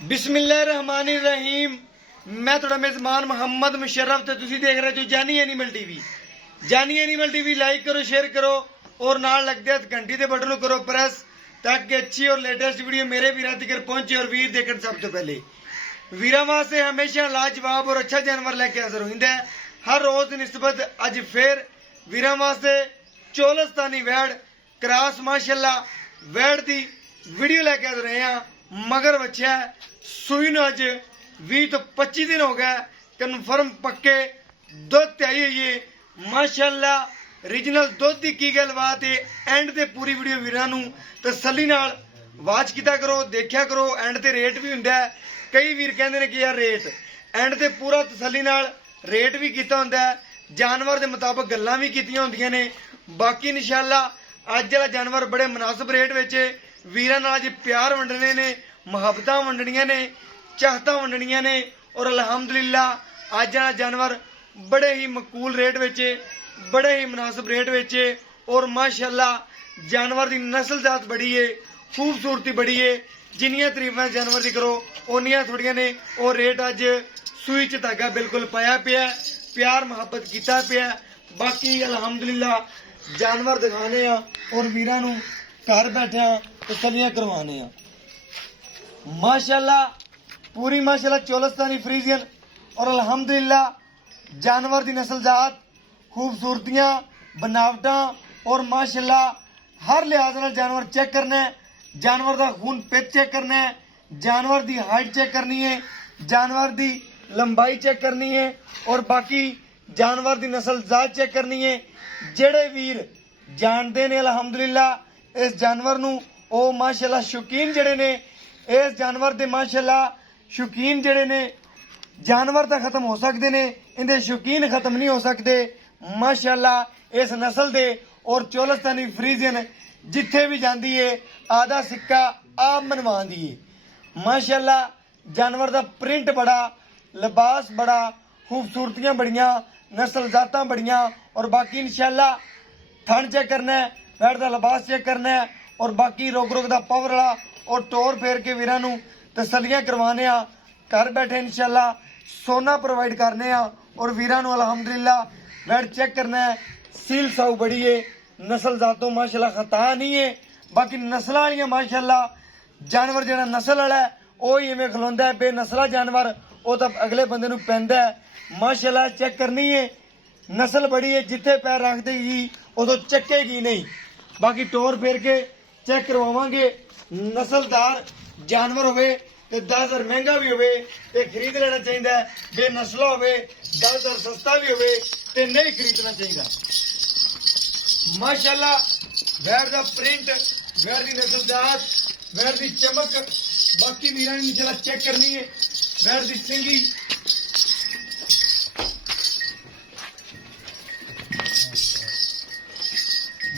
बिस्मिल्लाहिर्रहमानिर्रहीम। मैं थोड़ा मेजबान मोहम्मद मुशर्रफ ते तुसी देख रहे हो जानी एनिमल टीवी। जानी एनिमल टीवी लाइक करो, शेयर करो और नाल लगदे हथ घंटी दे बटन करो प्रेस ताकि अच्छी और लेटेस्ट वीडियो मेरे वीरां तक पहुंचे और वीर देखण सब तो पहले। वीरां वास्ते हमेशा लाजवाब और अच्छा जानवर लेके हाजिर होंदा है। हर रोज की निस्बत अज फिर वीरां वास्ते चोलस्तानी वैड़ क्रॉस माशाल्लाह वैड़ दी वीडियो लेके हाजिर रहे हैं। मगर बच्चा सूई न अज 20 तो 25 दिन हो गए कन्फर्म पक्के दुध आई हुई है माशाल्लाह रीजनल दुध की की गलबात है। एंड ते पूरी वीडियो वीरां नूं तसल्ली नाल वाच कीता करो, देखा करो। एंड ते रेट भी हुंदा है। कई वीर कहंदे ने कि यार रेट एंड ते पूरा तसल्ली नाल रेट भी कीता हुंदा है, जानवर के मुताबिक गल्लां भी कीतियां हुंदियां ने। बाकी इंशाअल्लाह अज वाला जानवर बड़े मुनासिब रेट विच वीरां नाल अज प्यार वंडने ने, मुहब्बतां वंडणियां ने, चाहतां वंडणियां ने और अलहमदुलिल्लाह अज वाला जानवर बड़े ही मकबूल रेट विच, बड़े ही मुनासिब रेट विच और माशाअल्लाह जानवर की नस्ल जात बड़ी है, खूबसूरती बड़ी है। जिन्नियां तरीफां जानवर की करो उन्नियां थोड़ियां ने। और रेट अज सूई च धागा बिल्कुल पाया पिया, प्यार मुहब्बत कीता पिया। बाकी अलहमदुलिल्लाह जानवर दिखाने और वीरां नूं घर बैठे तसल्लियां करवाने माशाअल्लाह पूरी माशाअल्लाह चोलस्तानी फ्रीजियन और अलहमदुलिल्लाह जानवर की नस्ल जात खूबसूरतियां बनावटां और माशाअल्लाह हर लिहाज नाल जानवर चेक करना है। जानवर का खून पिच चेक करना है, जानवर की हाइट चेक करनी है, जानवर की लंबाई चेक करनी है और बाकी जानवर की नस्ल जात चेक करनी है। जेड़े वीर जानते ने अलहमदुलिल्लाह इस जानवर नूं ओ माशाअल्लाह शौकीन जेड़े ने इस जानवर के माशाअल्लाह शौकीन जेड़े ने जानवर तो खत्म हो सकते ने, इनके शौकीन खत्म नहीं हो सकते माशाअल्लाह इस नस्ल दे। और चोलस्तानी फ्रीजियन जिथे भी जाती है आधा सिक्का आप मनवाती है माशाअल्लाह। जानवर का प्रिंट बड़ा, लिबास बड़ा, खूबसूरतियां बड़ियां, नस्ल जातां बड़ियां और बाकी इंशाअल्लाह थन चेक करना है, वैड़ का लिबास चेक करना है और बाकी रोग रोग का पावर वाला और टोर फेर के वीरां नूं तसल्लियां करवाने घर बैठे इंशाअल्लाह सोना प्रोवाइड करने और वीरां नूं अलहमदुलिल्लाह वैड़ चेक करना है। सील साऊ बड़ी है, नस्ल जातों माशाअल्लाह खता नहीं है। बाकी नस्ल वालियां माशाअल्लाह जानवर जिहड़ा नस्ल वाला है वो ही इवें खलोंदा है, बेनस्ला जानवर वो तो अगले बंदे नूं पैंदा है माशाअल्लाह। चेक करनी है, नस्ल बड़ी है, जिथे पैर रख देगी उदों चक्केगी नहीं। बाकी टोर फेर के चेक करवावांगे। नस्लदार जानवर होवे ते 10,000 महंगा भी होवे ते खरीद लेना चाहिए, बेनस्ला होवे 10,000 सस्ता भी होवे ते नहीं खरीदना चाहिए माशाअल्लाह। वैड़ का प्रिंट, वैड़ की नस्ल जात, वैड़ की चमक बाकी वीरां ने इंशाअल्लाह चेक करनी है। वैड़ की सिंगी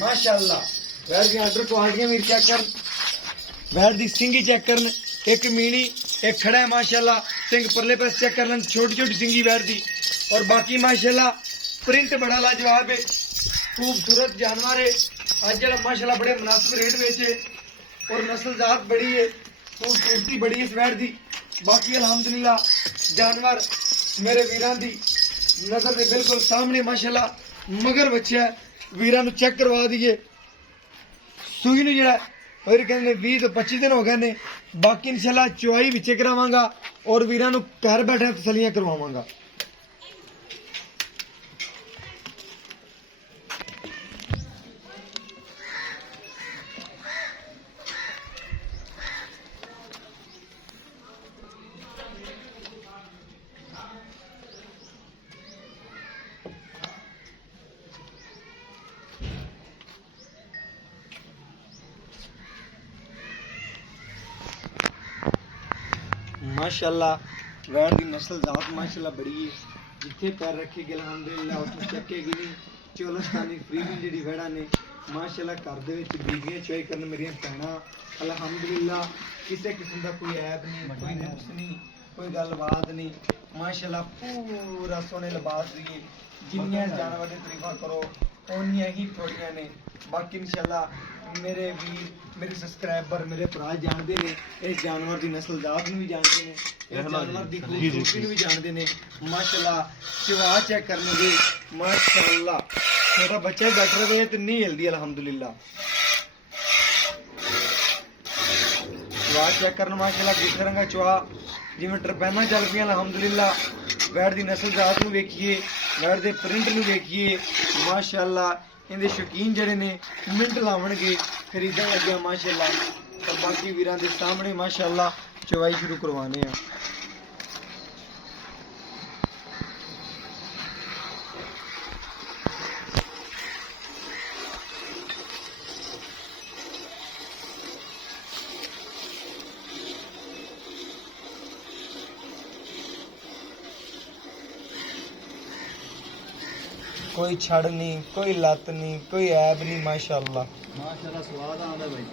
माशाअल्लाह, वैड़ की आर्डर क्वालिटियां भी चेक कर, वैड़ की सिंगी चेक कर, एक मीनी एक खड़ा है माशाअल्लाह। सिंग परले पास चेक कर लें, छोटी छोटी सिंगी वैड़ की और बाकी माशाअल्लाह प्रिंट बड़ा लाजवाब है, खूबसूरत जानवर है। अज जरा माशाअल्लाह बड़े मुनासिब रेट में और नस्ल जात बड़ी है, खूबसूरती बड़ी है इस वैड़ की। बाकी अलहमदुलिल्लाह जानवर मेरे वीरां दी नजर के बिल्कुल सामने माशाअल्लाह मगर बच्चा वीरां नूं चेक करवा दीजिए। सूई नूं जिहड़ा फिर कहते 20 तो 25 दिन हो गए ने। बाकी इंशाअल्लाह चुआई विचे करावांगा और वीरां नूं घर बैठे तसल्लियां करवावांगा। माशाअल्लाह वैड़ की नस्ल जात माशाअल्लाह बड़ी है, जिथे पैर रखेगी अलहमदुलिल्लाह उसमें चक्केगी नहीं। चोलस्तानी फ्रीजियन जी वैड़ा ने माशाअल्लाह घर दे विच बीबियां चोई करन मेरियां भैणां अलहमदुलिल्लाह किसी किस्म का कोई ऐब नहीं, कोई नुक्स नहीं, कोई गलबात नहीं माशाअल्लाह। पूरा सोने लिबास दिए जिन्नियां जानवर की तरीफा करो उन्नियां ही थोड़ियां ने। बाकी इंशाअल्लाह मेरे भी मेरे सब्सक्राइबर मेरे भरा जानते ने इस जानवर की नस्ल जात भी जानते हैं, इस जानवर की खूबसूरती भी जानते हैं। माशाल्लाह चवा चेक करने माशाल्लाह छोटा बच्चा ही बैठ रहे तो नहीं हिलती अल्हम्दुलिल्लाह। चवा चेक करना माशाल्लाह किस तरह का चवा जिवें टरपैना चल पई अल्हम्दुलिल्लाह। वैट की नस्ल जात नूं वेखिए, वैट के प्रिंट नूं वेखिए माशाल्लाह। इहदे शौकीन जड़े ने मिंट लावणगे खरीदण लगे माशाल्लाह। और बाकी वीरां दे सामने माशाल्लाह चवाई शुरू करवाने हैं। कोई छड़ नहीं, कोई लत नहीं, कोई ऐब नहीं माशाल्लाह। माशाल्लाह स्वाद आंदा भाई।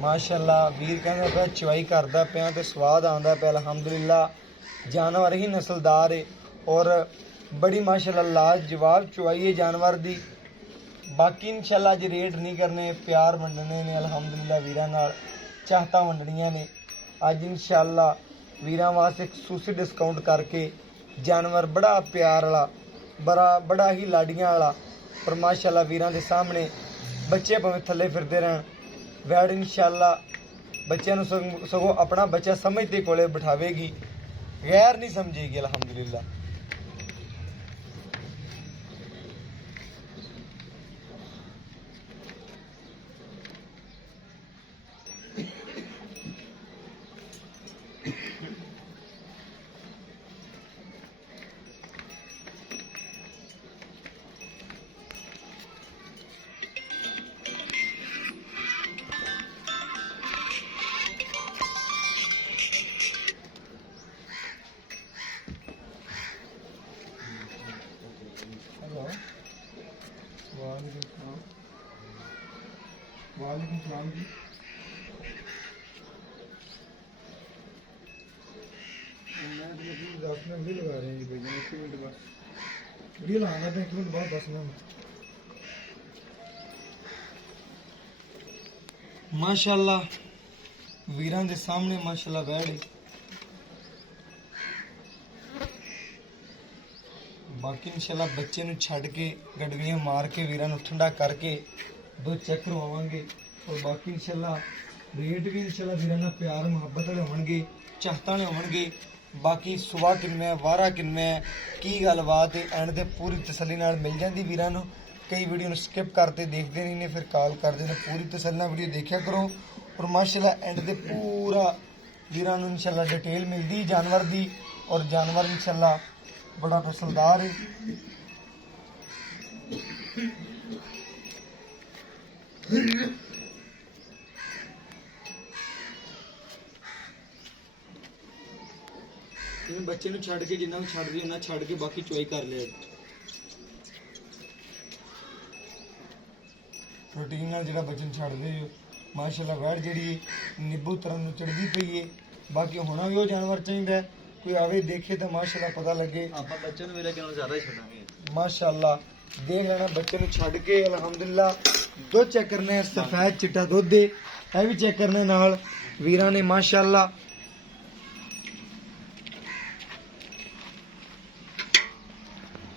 माशाल्लाह वीर कहंदा पिया चवाई करदा पिया ते स्वाद आंदा पिया अल्हम्दुलिल्लाह। जानवर ही नस्लदार है और बड़ी माशाल्लाह लाजवाब चवाई है जानवर दी। बाकी इंशाल्लाह अज रेट नहीं करने, प्यार वंडने ने अल्हम्दुलिल्लाह वीरां नाल, चाहता वंडनियां ने। अज इंशाल्लाह वीरां वास्ते खसूसी डिस्काउंट करके जानवर बड़ा प्यार वाला बड़ा ही लाडियां वाला पर माशाल्लाह वीरां दे सामने बच्चे भावें थल्ले फिरदे रहन। वैड इंशाल्लाह बच्चों नूं सगों अपना बच्चा समझते कोले बिठावेगी, गैर नहीं समझेगी अल्हम्दुलिल्लाह। वालेकुम सलाम जी। मैं तो 10 मिनट भी लगा रहे हैं जी भैया, 1 मिनट बस वीडियो लगाना था, 1 मिनट बाद बस में। माशाल्लाह वीरां दे सामने माशाल्लाह बैठ। बाकी इंशाल्लाह बच्चे नूं छड्ड के गडगड़ियां मार के वीरां नूं ठंडा करके दो चेक करवावांगे। और बाकी इंशाल्लाह रेट भी इंशाल्लाह वीरां नाल प्यार मुहब्बत वाले होणगे, चाहता वाले होणगे। बाकी सुबह किनमें है, वारा किनमें है, की गलबात है, एंड ते पूरी तसल्ली नाल मिल जाती वीरां नूं। कई वीडियो नूं स्किप करते देखते नहीं ने, फिर कॉल करते ने। पूरी तसल्ली नाल वीडियो देखा करो और माशाल्लाह एंड ते पूरा वीरां नूं इंशाल्लाह डिटेल मिलदी जानवर दी। और जानवर इंशाल्लाह बड़ा नस्लदार है। बच्चे नूं छड्ड के जिन्ना छड्ड दी उन्ना छड्ड के बाकी चुआई कर लिया। प्रोटीन नाल जिहड़ा बच्चे नूं छड्ड दे माशाल्लाह वैट जिहड़ी नींबू तरह नूं चढ़दी पई है। बाकी होना भी वो जानवर चाहिए, कोई आवे देखे तो माशाल्लाह पता लगे। ਆਪਾਂ ਬੱਚੇ ਨੂੰ ਮੇਰੇ ਕਿਉਂ ਜ਼ਿਆਦਾ ਹੀ ਛੱਡਾਂਗੇ माशाल्लाह देख लेना बच्चे नूं छड्ड के अल्हम्दुलिल्लाह। दुध चेक करने सफेद चिट्टा दुध दे ਇਹ भी चेक करने नाल वीरां ने माशाल्लाह।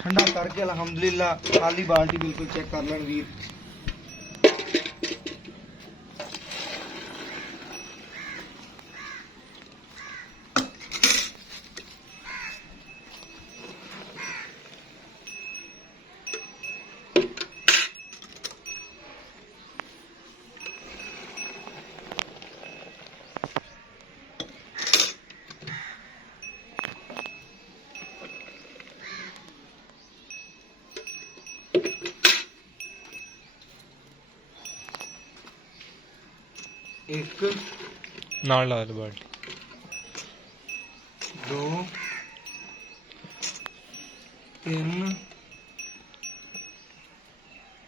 ठंडा करके अल्हम्दुलिल्लाह खाली बाल्टी बिल्कुल चेक कर लें वीर। एक नाल ला दे बाल्टी, 2 3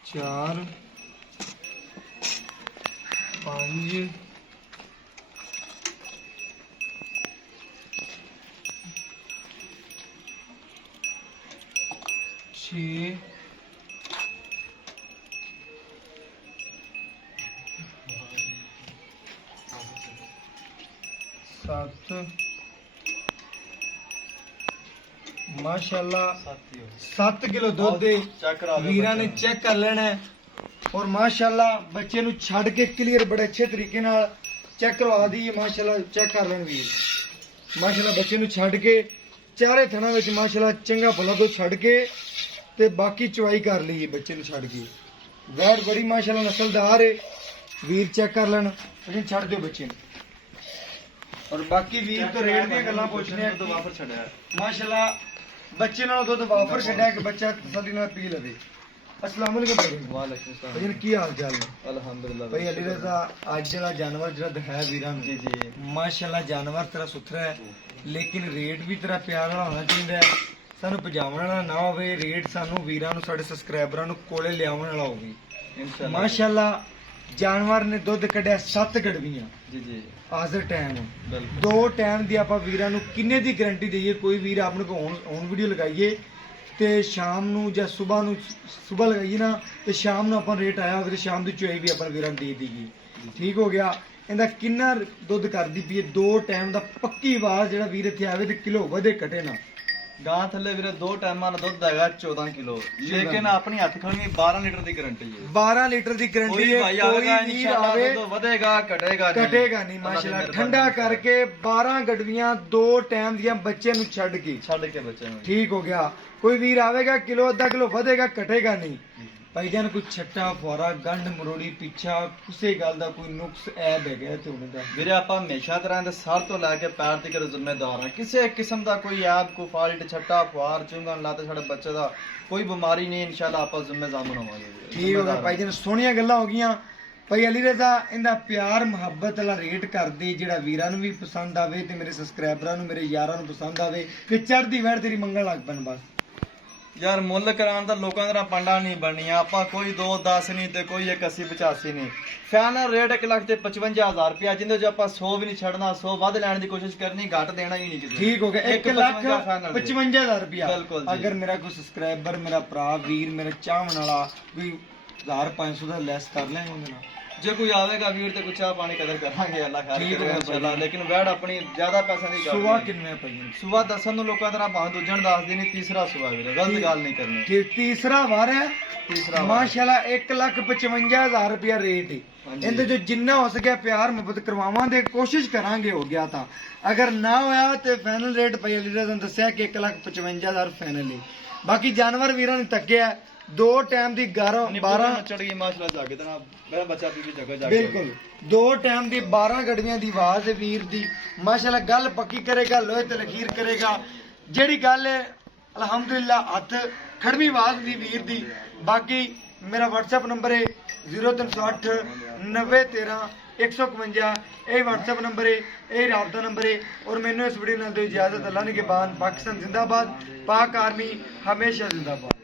4 5 6 6 7 माशाल्लाह साथी हो 7 ਕਿਲੋ ਦੁੱਧ ਦੇ ਚੈੱਕ ਕਰਾ ਦਿਓ ਵੀਰਾਂ ਨੇ ਚੈੱਕ ਕਰ ਲੈਣਾ ਹੈ ਔਰ ਮਾਸ਼ਾਅੱਲਾ ਬੱਚੇ ਨੂੰ ਛੱਡ ਕੇ ਕਲੀਅਰ ਬੜੇ ਅੱਛੇ ਤਰੀਕੇ ਨਾਲ ਚੈੱਕ ਕਰਵਾ ਦਈਏ ਮਾਸ਼ਾਅੱਲਾ ਚੈੱਕ ਕਰ ਲੈਣ ਵੀਰ ਮਾਸ਼ਾਅੱਲਾ ਬੱਚੇ ਨੂੰ ਛੱਡ ਕੇ ਚਾਰੇ ਥਣਾ ਵਿੱਚ ਮਾਸ਼ਾਅੱਲਾ ਚੰਗਾ ਭਲਾ ਤੋਂ ਛੱਡ ਕੇ ਤੇ ਬਾਕੀ ਚਵਾਈ ਕਰ ਲਈਏ ਬੱਚੇ ਨੂੰ ਛੱਡ ਕੇ ਵੈੜ ਬੜੀ ਮਾਸ਼ਾਅੱਲਾ ਨਸਲਦਾਰ ਹੈ ਵੀਰ ਚੈੱਕ ਕਰ ਲੈਣ ਤੁਸੀਂ ਛੱਡ ਦਿਓ ਬੱਚੇ ਨੂੰ ਔਰ ਬਾਕੀ ਵੀਰ ਤੋਂ ਰੇਟ ਦੀਆਂ ਗੱਲਾਂ ਪੁੱਛਣੇ ਆ ਤੋਂ ਵਾਪਰ ਛੱਡਿਆ ਮਾਸ਼ਾਅੱਲਾ ਬੱਚੇ ਨਾਲ ਦੁੱਧ ਵਾਫਰ ਛੱਡਿਆ ਕਿ ਬੱਚਾ ਤਸੱਲੀ ਨਾਲ ਪੀ ਲਵੇ अस्सलाम वालेकुम भाई ਵਾਲੇਕੁਮ ਸਲਾਮ भाई की हाल चाल है ਅਲਹਮਦੁਲਿਲਾ भाई अली रजा आज जरा जानवर जरा दिखाया वीरां ਜੀ ਜੀ माशाल्लाह जानवर तेरा सुथरा है लेकिन रेट भी तेरा प्यार वाला होना चाहिए ਸਾਨੂੰ ਪਜਾਵਣ ਵਾਲਾ ਨਾ ਹੋਵੇ ਰੇਟ ਸਾਨੂੰ ਵੀਰਾਂ ਨੂੰ ਸਾਡੇ ਸਬਸਕ੍ਰਾਈਬਰਾਂ ਨੂੰ ਕੋਲੇ ਲਿਆਉਣ ਵਾਲਾ ਹੋਵੇ ਇਨਸ਼ਾਅੱਲਾ ਮਾਸ਼ਾਅੱਲਾ ਜਾਨਵਰ ਨੇ ਦੁੱਧ ਕੱਢਿਆ 7 ਗੜਵੀਆਂ ਜੀ ਜੀ ਹਾਜ਼ਰ ਟਾਈਮ ਬਿਲਕੁਲ ਦੋ ਟਾਈਮ ਦੀ ਆਪਾਂ ਵੀਰਾਂ ਨੂੰ ਕਿੰਨੇ ਦੀ ਗਾਰੰਟੀ ਦਈਏ ਕੋਈ ਵੀਰ ਆਪਣੇ ਕੋਲ ਔਨ ਵੀਡੀਓ ਲਗਾਈਏ ਤੇ ਸ਼ਾਮ ਨੂੰ ਜਾਂ ਸਵੇਰ ਲਗਾਈਏ ਨਾ ਤੇ ਸ਼ਾਮ ਨੂੰ ਆਪਾਂ ਰੇਟ ਆਇਆ ਹੋਵੇ ਤੇ ਸ਼ਾਮ ਦੀ ਚੋਈ ਵੀ ਆਪਾਂ ਵੀਰਾਂ ਨੂੰ ਦੇ ਦਈਏ ਠੀਕ ਹੋ ਗਿਆ ਇਹਦਾ ਕਿੰਨਾ ਦੁੱਧ ਕਰਦੀ ਪਈ ਦੋ ਟਾਈਮ ਦਾ ਪੱਕੀ ਆਵਾਜ਼ ਜਿਹੜਾ ਵੀਰ ਇੱਥੇ ਆਵੇ ਤੇ ਕਿਲੋ ਵਧੇ ਘਟੇ ਨਾ ਗਾਂ ਥੱਲੇ ਵੀਰੇ ਦੋ ਟਾਈਮਾਂ ਦਾ ਦੁੱਧ ਹੈਗਾ 14 ਕਿਲੋ ਲੇਕਿਨ ਆਪਣੀ ਹੱਥ ਖੜਨੀ 12 ਲੀਟਰ ਦੀ ਗਾਰੰਟੀ ਹੈ 12 ਲੀਟਰ ਦੀ ਗਾਰੰਟੀ ਕੋਈ ਹੈ ਭਾਈ ਕੋਈ ਆਵੇਗਾ ਵੀਰ ਇਨਸ਼ਾਅੱਲਾ ਆਵੇ ਦੁੱਧ ਵਧੇਗਾ ਘਟੇਗਾ ਘਟੇਗਾ ਨਹੀਂ ਮਾਸ਼ਾਅੱਲਾ ਠੰਡਾ ਕਰਕੇ 12 ਗੜਵੀਆਂ ਦੋ ਟਾਈਮ ਦੀਆਂ ਬੱਚੇ ਨੂੰ ਛੱਡ ਕੇ ਛੱਡ ਕੇ ਬੱਚੇ ਨੂੰ ਠੀਕ ਹੋ ਗਿਆ ਕੋਈ ਵੀਰ ਆਵੇਗਾ ਕਿਲੋ ਅੱਧਾ ਕਿਲੋ ਵਧੇਗਾ ਘਟੇਗਾ ਨਹੀਂ ਭਾਈਜਾਨ ਕੋਈ ਛੱਟਾ ਫੁਆਰਾ ਗੰਢ ਮਰੋੜੀ ਪਿੱਛਾ ਕਿਸੇ ਗੱਲ ਦਾ ਕੋਈ ਨੁਕਸ ਐਬ ਹੈਗਾ ਤੇ ਉਹਨਾਂ ਦਾ ਵੀਰੇ ਆਪਾਂ ਹਮੇਸ਼ਾ ਤਰ੍ਹਾਂ ਦੇ ਸਰ ਤੋਂ ਲੈ ਕੇ ਪੈਰ ਤੱਕ ਜ਼ਿੰਮੇਦਾਰ ਹਾਂ ਕਿਸੇ ਕਿਸਮ ਦਾ ਕੋਈ ਐਬ ਕੋਈ ਫਾਲਟ ਛੱਟਾ ਫੁਆਰ ਚੁੰਗਣ ਲਾ ਤੇ ਸਾਡੇ ਬੱਚੇ ਦਾ ਕੋਈ ਬਿਮਾਰੀ ਨਹੀਂ ਇਨਸ਼ਾਅੱਲਾ ਆਪਾਂ ਜ਼ਿੰਮੇਦਾਰ ਹੋਵਾਂਗੇ ਵੀਰੇ ਠੀਕ ਹੋ ਗਿਆ ਭਾਈਜਾਨ ਸੋਹਣੀਆਂ ਗੱਲਾਂ ਹੋ ਗਈਆਂ ਭਾਈ ਅਲੀ ਰਜ਼ਾ ਇਹਦਾ ਪਿਆਰ ਮੁਹੱਬਤ ਵਾਲਾ ਰੇਟ ਕਰਦੇ ਜਿਹੜਾ ਵੀਰਾਂ ਨੂੰ ਵੀ ਪਸੰਦ ਆਵੇ ਤੇ ਮੇਰੇ ਸਬਸਕ੍ਰਾਈਬਰਾਂ ਨੂੰ ਮੇਰੇ ਯਾਰਾਂ ਨੂੰ ਪਸੰਦ ਆਵੇ ਕਿ ਚੜ੍ਹਦੀ ਵੈੜ ਤੇਰੀ ਮੰਗਣ ਲੱਗ ਪੈਣ ਬਸ ਯਾਰ ਮੁੱਲ ਕਰਾਉਣ ਦਾ ਲੋਕਾਂ ਦਾ ਪੰਡਾ ਨਹੀਂ ਬਣਨੀਆਂ ਆਪਾਂ ਕੋਈ 2-10 ਨਹੀਂ ਤੇ ਕੋਈ 81-85 ਨਹੀਂ ਫਾਈਨਲ ਰੇਟ 1,55,000 ਰੁਪਇਆ ਜਿੰਦੇ ਚ ਆਪਾਂ 100 ਵੀ ਨਹੀਂ ਛੱਡਣਾ 100 ਵੱਧ ਲੈਣ ਦੀ ਕੋਸ਼ਿਸ਼ ਕਰਨੀ ਘੱਟ ਦੇਣਾ ਹੀ ਨਹੀਂ ਕਿਸੇ ਠੀਕ ਹੋ ਗਿਆ 1,55,000 ਰੁਪਇਆ ਬਿਲਕੁਲ ਜੀ। ਅਗਰ ਮੇਰਾ ਕੋਈ ਸਬਸਕ੍ਰਾਈਬਰ ਮੇਰਾ ਭਰਾ ਵੀਰ ਮੇਰਾ ਚਾਹਣ ਵਾਲਾ ਕੋਈ 1,500 ਦਾ ਲੈਸ ਕਰ ਲੈਂਗੇ ਉਹਦੇ ਨਾਲ ਜੇ ਕੋਈ ਆਵੇਗਾ ਵੀਰ ਤੇ ਕੁਛ ਚਾਹ ਪਾਣੀ ਕਦਰ ਕਰਾਂਗੇ ਅੱਲਾ ਖੈਰ ਠੀਕ ਕਰੇ ਹੈ ਇਨਸ਼ਾਅੱਲਾ ਲੇਕਿਨ ਵੈੜ ਆਪਣੀ ਜ਼ਿਆਦਾ ਪੈਸਾ ਨਹੀਂ ਸੁਬਾ ਕਰਦੀ ਕਿੰਨੇ ਪਈ ਸੁਬਾ ਦੱਸਣ ਨੂੰ ਲੋਕਾਂ ਤਰ੍ਹਾਂ ਬਾਹ ਦੂਜਣ ਦੱਸਦੇ ਨਹੀਂ ਤੀਸਰਾ ਸੁਬਾ ਵੀਰੇ ਗਲਤ ਗੱਲ ਨਹੀਂ ਕਰਨੀ ਠੀਕ ਤੀਸਰਾ ਵਾਰ ਹੈ ਤੀਸਰਾ ਵਾਰ। ਮਾਸ਼ਾਅੱਲਾ 1,55,000 ਰੁਪਇਆ ਰੇਟ ਹੈ ਹਾਂਜੀ। ਇਹਦੇ ਜੋ ਜਿੰਨਾ ਹੋ ਸਕਿਆ ਪਿਆਰ ਮੁਹੱਬਤ ਕਰਵਾਵਾਂਗੇ ਕੋਸ਼ਿਸ਼ ਕਰਾਂਗੇ ਹੋ ਗਿਆ ਤਾਂ ਅਗਰ ਨਾ ਹੋਇਆ ਤੇ ਫਾਈਨਲ ਰੇਟ ਪਈ ਲੀਡਰ ਨੇ ਦੱਸਿਆ ਕਿ 1,55,000 ਫਾਈਨਲ ਹੈ ਬਾਕੀ ਜਾਨਵਰ ਵੀਰਾਂ ਨੇ ਤੱਕਿਆ ਦੋ ਟਾਈਮ ਦੀ 12 ਚੜ ਗਈ ਮਾਸ਼ਾਅੱਲਾ ਜਾ ਕੇ ਤਾਂ ਮੇਰਾ ਬੱਚਾ ਵੀ ਜਗ੍ਹਾ ਜਾ ਕੇ ਬਿਲਕੁਲ ਦੋ ਟਾਈਮ ਦੀ 12 ਗੜਵੀਆਂ ਦੀ ਆਵਾਜ਼ ਹੈ ਵੀਰ ਦੀ ਮਾਸ਼ਾਅੱਲਾ ਗੱਲ ਪੱਕੀ ਕਰੇਗਾ ਲੋਹੇ ਤੇ ਲਕੀਰ ਕਰੇਗਾ ਜਿਹੜੀ ਗੱਲ ਹੈ ਅਲਹਮਦੁਲਿਲਾ ਹੱਥ ਖੜਵੀਂ ਆਵਾਜ਼ ਦੀ ਵੀਰ ਦੀ ਬਾਕੀ ਮੇਰਾ WhatsApp ਨੰਬਰ ਹੈ 0308 9013 151 ਇਹ WhatsApp ਨੰਬਰ ਹੈ ਇਹ ਰਾਬਤਾ ਨੰਬਰ ਹੈ ਔਰ ਮੈਨੂੰ ਇਸ ਵੀਡੀਓ ਨਾਲ ਦਿਓ ਇਜਾਜ਼ਤ ਅੱਲਾ ਨੇ ਕੇ ਬਾਨ ਪਾਕਿਸਤਾਨ ਜ਼ਿੰਦਾਬਾਦ ਪਾਕ ਆਰਮੀ ਹਮੇਸ਼ਾ ਜ਼ਿੰਦਾਬਾਦ